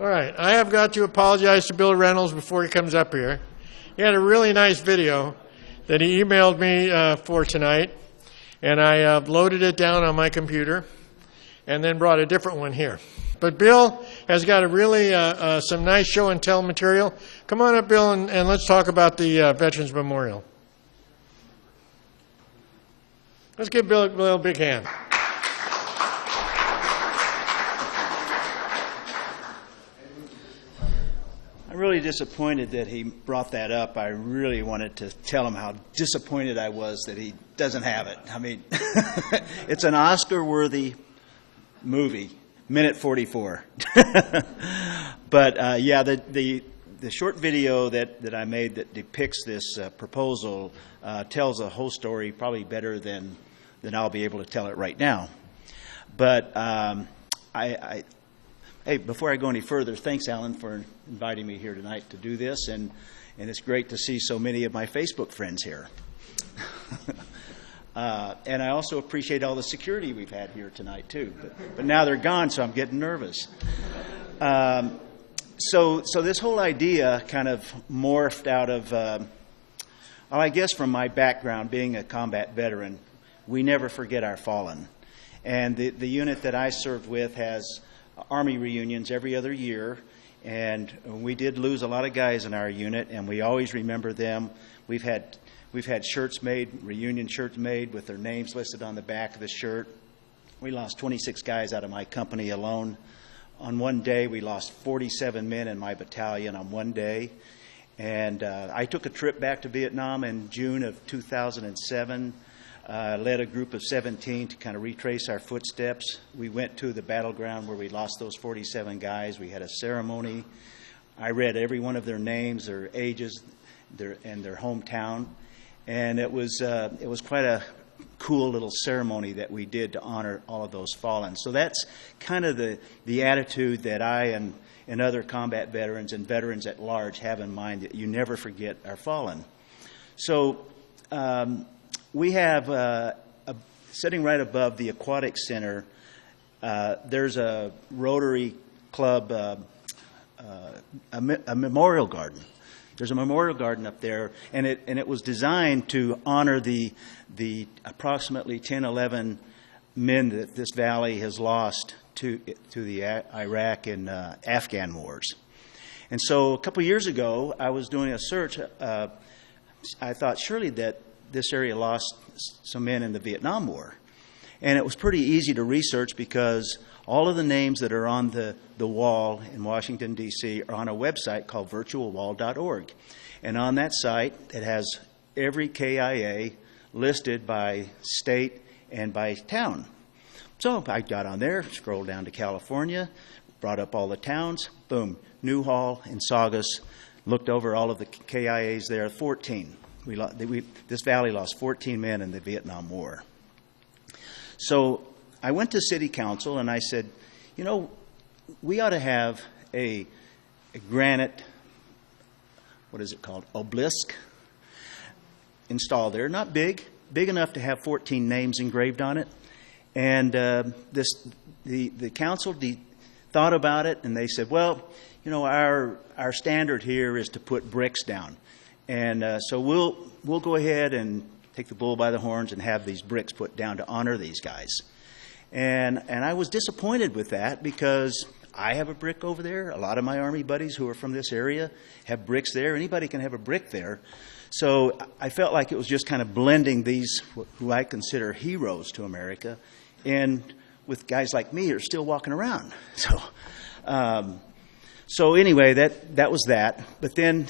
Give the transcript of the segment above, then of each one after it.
All right, I have got to apologize to Bill Reynolds before he comes up here. He had a really nice video that he emailed me for tonight, and I loaded it down on my computer and then brought a different one here. But Bill has got a really some nice show and tell material. Come on up, Bill, and let's talk about the Veterans Memorial. Let's give Bill a big hand. I'm really disappointed that he brought that up. I really wanted to tell him how disappointed I was that he doesn't have it. I mean, it's an Oscar-worthy movie, minute 44. But yeah, the short video that I made that depicts this proposal tells a whole story probably better than I'll be able to tell it right now. But hey, before I go any further, thanks, Alan, for inviting me here tonight to do this, and it's great to see so many of my Facebook friends here. And I also appreciate all the security we've had here tonight, too. But now they're gone, so I'm getting nervous. So this whole idea kind of morphed out of, well, I guess from my background, being a combat veteran, we never forget our fallen. And the unit that I served with has Army reunions every other year, and we did lose a lot of guys in our unit, and we always remember them. We've had shirts made, reunion shirts made with their names listed on the back of the shirt. We lost 26 guys out of my company alone. On one day, we lost 47 men in my battalion on one day. And I took a trip back to Vietnam in June of 2007. Led a group of 17 to kind of retrace our footsteps. We went to the battleground where we lost those 47 guys. We had a ceremony. I read every one of their names, their ages, and their hometown. And it was quite a cool little ceremony that we did to honor all of those fallen. So that's kind of the attitude that I and other combat veterans and veterans at large have in mind, that you never forget our fallen. So we have, sitting right above the Aquatic Center, there's a Rotary Club, a memorial garden. There's a memorial garden up there, and it was designed to honor the approximately 10, 11 men that this valley has lost to the Iraq and Afghan wars. And so a couple years ago, I was doing a search. I thought surely that this area lost some men in the Vietnam War. And it was pretty easy to research because all of the names that are on the wall in Washington, D.C. are on a website called virtualwall.org. And on that site, it has every KIA listed by state and by town. So I got on there, scrolled down to California, brought up all the towns, boom, Newhall and Saugus, looked over all of the KIAs there, 14. This valley lost 14 men in the Vietnam War. So I went to City Council and I said, you know, we ought to have a granite, what is it called, obelisk installed there. Not big enough to have 14 names engraved on it. And the council thought about it, and they said, well, you know, our standard here is to put bricks down. And so we'll go ahead and take the bull by the horns and have these bricks put down to honor these guys. And I was disappointed with that because I have a brick over there. A lot of my Army buddies who are from this area have bricks there. Anybody can have a brick there. So I felt like it was just kind of blending these, who I consider heroes to America, and with guys like me who are still walking around. So anyway, that was that. But then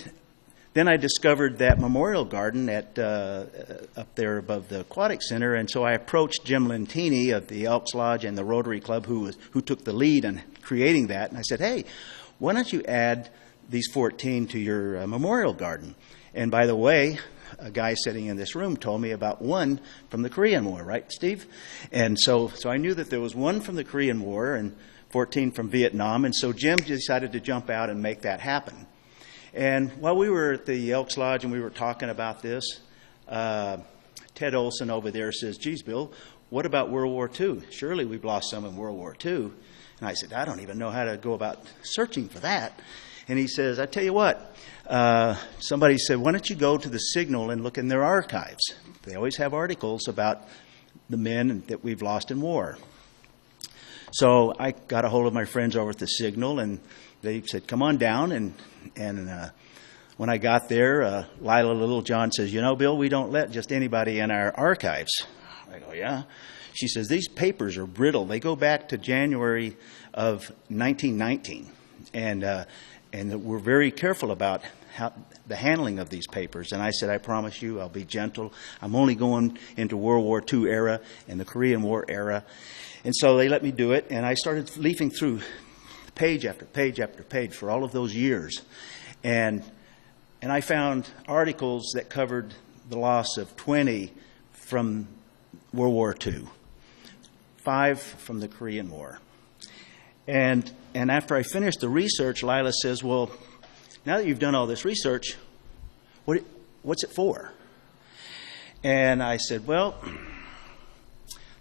I discovered that memorial garden at up there above the Aquatic Center, and so I approached Jim Lentini of the Elks Lodge and the Rotary Club, who took the lead in creating that, and I said, hey, why don't you add these 14 to your memorial garden? And by the way, a guy sitting in this room told me about one from the Korean War, right, Steve? And so I knew that there was one from the Korean War and 14 from Vietnam, and so Jim decided to jump out and make that happen. And while we were at the Elks Lodge and we were talking about this, Ted Olson over there says, geez, Bill, what about World War II? Surely we've lost some in World War II. And I said, I don't even know how to go about searching for that. And he says, I tell you what, somebody said, why don't you go to the Signal and look in their archives? They always have articles about the men that we've lost in war. So I got a hold of my friends over at the Signal, and they said, come on down. And when I got there, Lila Littlejohn says, you know, Bill, we don't let just anybody in our archives. I go, yeah. She says, these papers are brittle. They go back to January of 1919. And we're very careful about the handling of these papers. And I said, I promise you, I'll be gentle. I'm only going into World War II era and the Korean War era. And so they let me do it, and I started leafing through page after page after page for all of those years. And I found articles that covered the loss of 20 from World War II, 5 from the Korean War. And after I finished the research, Lila says, well, now that you've done all this research, what's it for? And I said, well,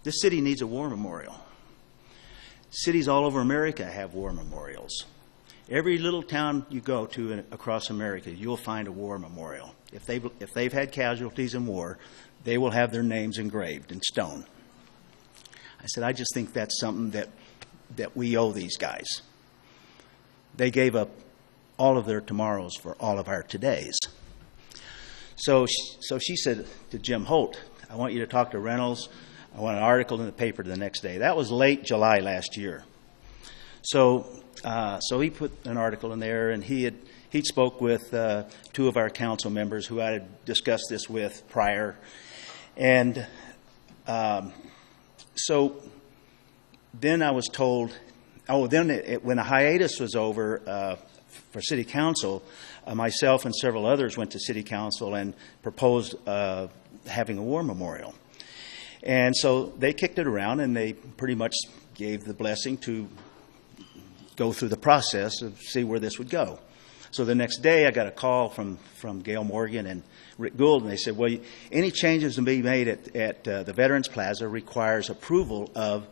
this city needs a war memorial. Cities all over America have war memorials. Every little town you go to across America, you'll find a war memorial. If they've had casualties in war, they will have their names engraved in stone. I said, I just think that's something that we owe these guys. They gave up all of their tomorrows for all of our todays. So she said to Jim Holt, I want you to talk to Reynolds. I want an article in the paper the next day. That was late July last year. So he put an article in there, and he'd spoke with 2 of our council members who I had discussed this with prior. And so then I was told, when the hiatus was over for City Council, myself and several others went to City Council and proposed having a war memorial. And so they kicked it around, and they pretty much gave the blessing to go through the process of see where this would go. So the next day I got a call from Gail Morgan and Rick Gould, and they said, well, any changes to be made at the Veterans Plaza requires approval of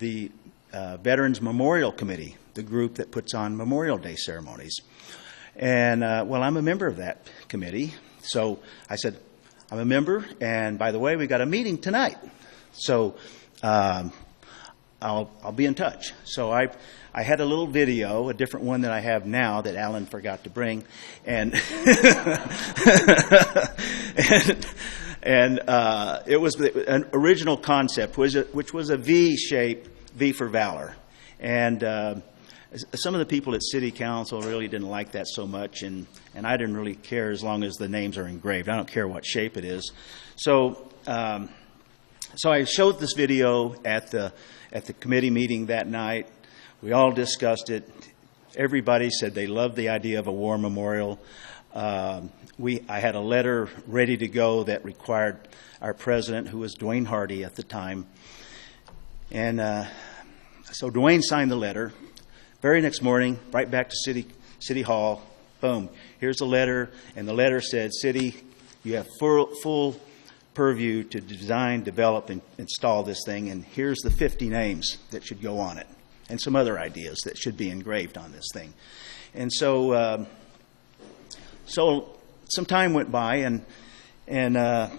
the Veterans Memorial Committee, the group that puts on Memorial Day ceremonies. And, well, I'm a member of that committee. So I said, I'm a member, and by the way, we got a meeting tonight. So I'll be in touch. So I had a little video, a different one than I have now that Alan forgot to bring, and it was an original concept, which was a V shape, V for Valor, and some of the people at City Council really didn't like that so much, and I didn't really care as long as the names are engraved. I don't care what shape it is. So I showed this video at the committee meeting that night. We all discussed it. Everybody said they loved the idea of a war memorial. I had a letter ready to go that required our president, who was Dwayne Hardy at the time. And so Dwayne signed the letter. Very next morning, right back to City Hall, boom, here's the letter. And the letter said, City, you have full purview to design, develop, and install this thing. And here's the 50 names that should go on it, and some other ideas that should be engraved on this thing. And so some time went by, and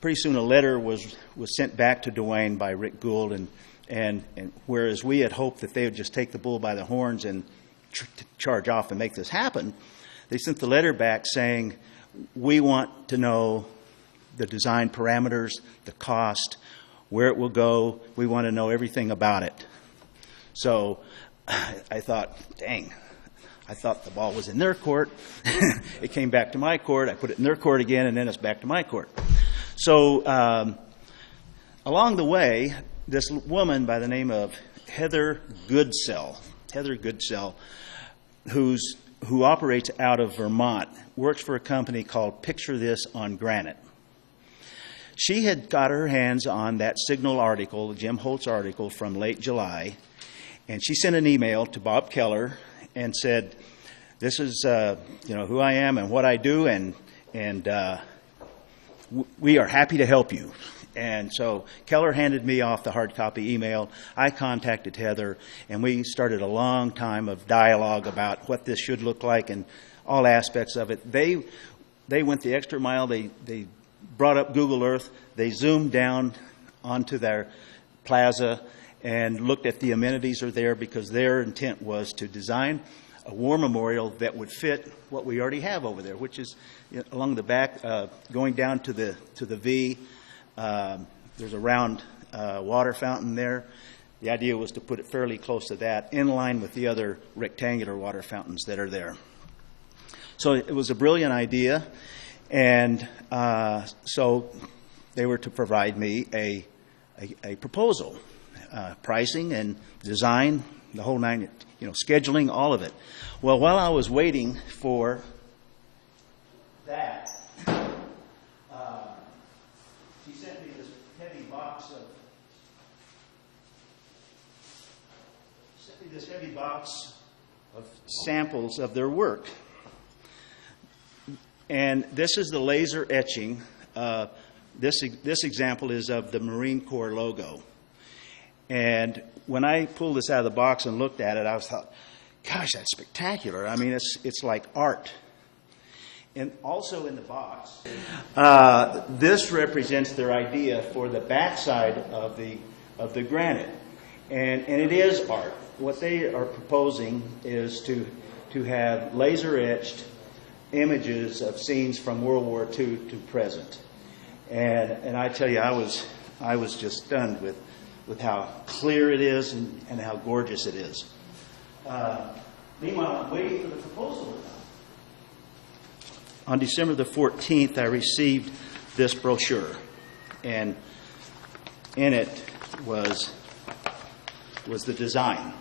pretty soon a letter was sent back to Dwayne by Rick Gould, and whereas we had hoped that they would just take the bull by the horns and charge off and make this happen, they sent the letter back saying, we want to know the design parameters, the cost, where it will go. We want to know everything about it. So I thought, dang, I thought the ball was in their court. It came back to my court. I put it in their court again, and then it's back to my court. So along the way, this woman by the name of Heather Goodsell, who operates out of Vermont, works for a company called Picture This on Granite. She had got her hands on that Signal article, Jim Holt's article from late July, and she sent an email to Bob Keller and said, this is who I am and what I do, and we are happy to help you. And so Keller handed me off the hard copy email. I contacted Heather, and we started a long time of dialogue about what this should look like and all aspects of it. They went the extra mile. They brought up Google Earth. They zoomed down onto their plaza and looked at the amenities are there, because their intent was to design a war memorial that would fit what we already have over there, which is along the back, going down to the V. There's a round water fountain there. The idea was to put it fairly close to that, in line with the other rectangular water fountains that are there. So it was a brilliant idea, and so they were to provide me a proposal, pricing and design, the whole nine, scheduling, all of it. Well, while I was waiting for that, she sent me this heavy box of samples of their work. And this is the laser etching. This example is of the Marine Corps logo. And when I pulled this out of the box and looked at it, I thought, gosh, that's spectacular. I mean, it's like art. And also in the box, this represents their idea for the backside of the granite. And it is art. What they are proposing is to have laser etched images of scenes from World War II to present. And I tell you, I was just stunned with how clear it is and how gorgeous it is. Meanwhile, I'm waiting for the proposal. On December the 14th, I received this brochure, and in it was the design.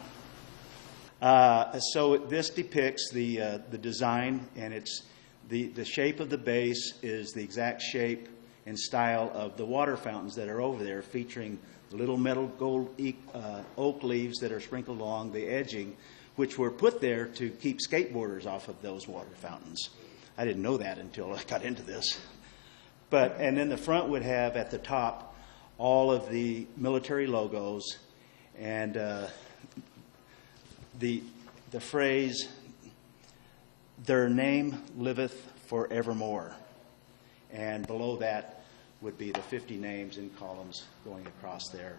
So this depicts the design, and it's the shape of the base is the exact shape and style of the water fountains that are over there, featuring the little metal gold oak leaves that are sprinkled along the edging, which were put there to keep skateboarders off of those water fountains. I didn't know that until I got into this. And then the front would have at the top all of the military logos, and the phrase, "Their name liveth forevermore." And below that would be the 50 names in columns going across there,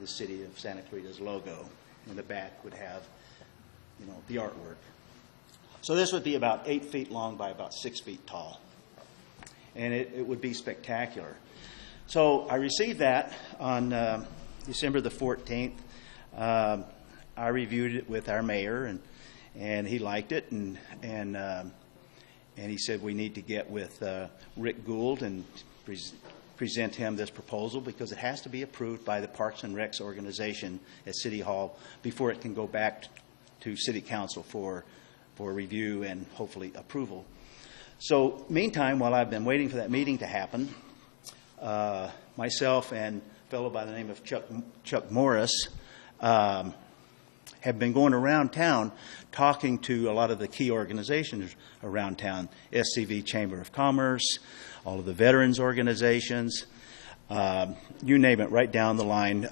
the city of Santa Clarita's logo. And the back would have, the artwork. So this would be about 8 feet long by about 6 feet tall. And it would be spectacular. So I received that on December the 14th. I reviewed it with our mayor, and he liked it, and he said we need to get with Rick Gould and present him this proposal, because it has to be approved by the Parks and Recs organization at City Hall before it can go back to City Council for review and hopefully approval. So meantime, while I've been waiting for that meeting to happen, myself and a fellow by the name of Chuck Morris have been going around town talking to a lot of the key organizations around town, SCV Chamber of Commerce, all of the veterans organizations, you name it, right down the line.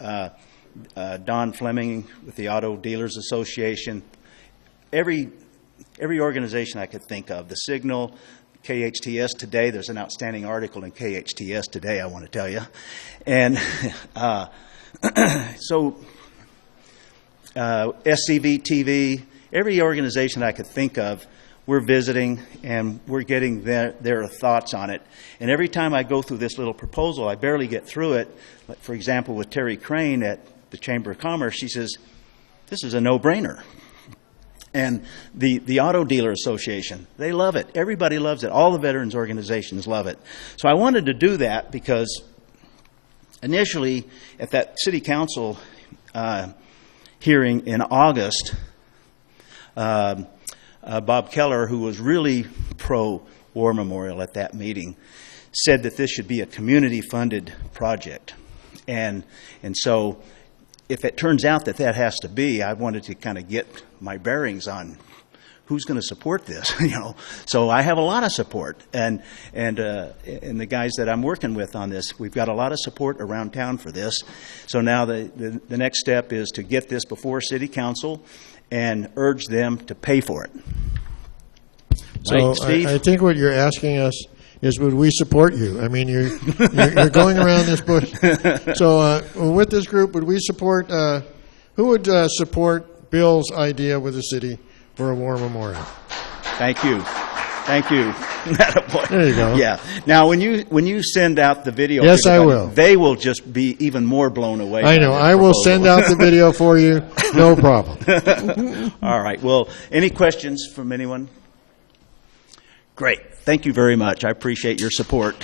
Don Fleming with the Auto Dealers Association, every organization I could think of, the Signal, KHTS Today. There's an outstanding article in KHTS Today, I want to tell you. And so SCV TV, every organization I could think of, we're visiting and we're getting their thoughts on it. And every time I go through this little proposal, I barely get through it. Like, for example, with Terry Crane at the Chamber of Commerce, she says, this is a no-brainer. And the Auto Dealer Association, they love it. Everybody loves it. All the veterans organizations love it. So I wanted to do that because initially at that City Council hearing in August, Bob Keller, who was really pro-War Memorial at that meeting, said that this should be a community-funded project. And so if it turns out that has to be, I wanted to kind of get my bearings on who's going to support this? So I have a lot of support, and the guys that I'm working with on this, we've got a lot of support around town for this. So now the next step is to get this before City Council and urge them to pay for it. So right, Steve? I think what you're asking us is, would we support you? I mean, you're going around this bush. So with this group, would we support? Who would support Bill's idea with the city for a war memorial? Thank you. There you go. Yeah. Now, when you send out the video, yes, I will. They will just be even more blown away. I know. I will send out the video for you. No problem. All right. Well, any questions from anyone? Great. Thank you very much. I appreciate your support.